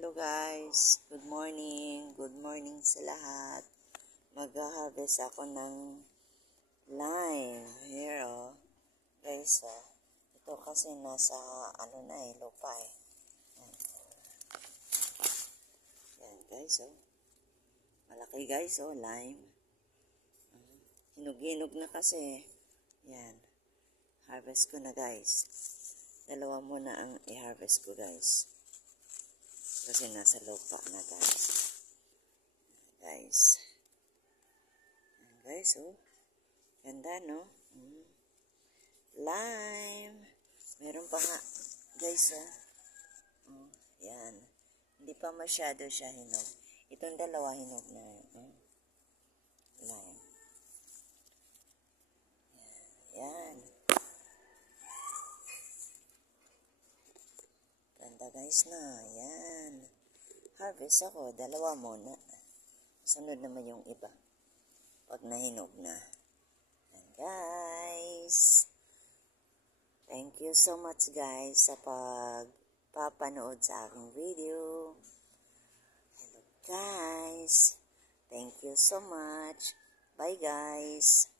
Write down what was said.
Hello guys, good morning sa lahat. Mag-harvest ako ng lime. Here oh, guys oh. Ito kasi nasa lupa eh. Yan guys oh. Malaki guys oh, lime. Hinog-hinog na kasi. Yan. Harvest ko na guys. Dalawa muna ang i-harvest ko guys. Kasi nasa lupa na guys. Guys oh. Ganda no? Lime. Meron pa nga guys oh. Yan. Hindi pa masyado siya hinog. Itong dalawa hinog na. Lime. Yan. Ganda guys na. Yan. Harvest ako. Dalawa muna. Sunod naman yung iba. Pag nahinog na. Yan guys. Thank you so much guys sa pagpapanood sa aking video. Hello guys. Thank you so much. Bye guys.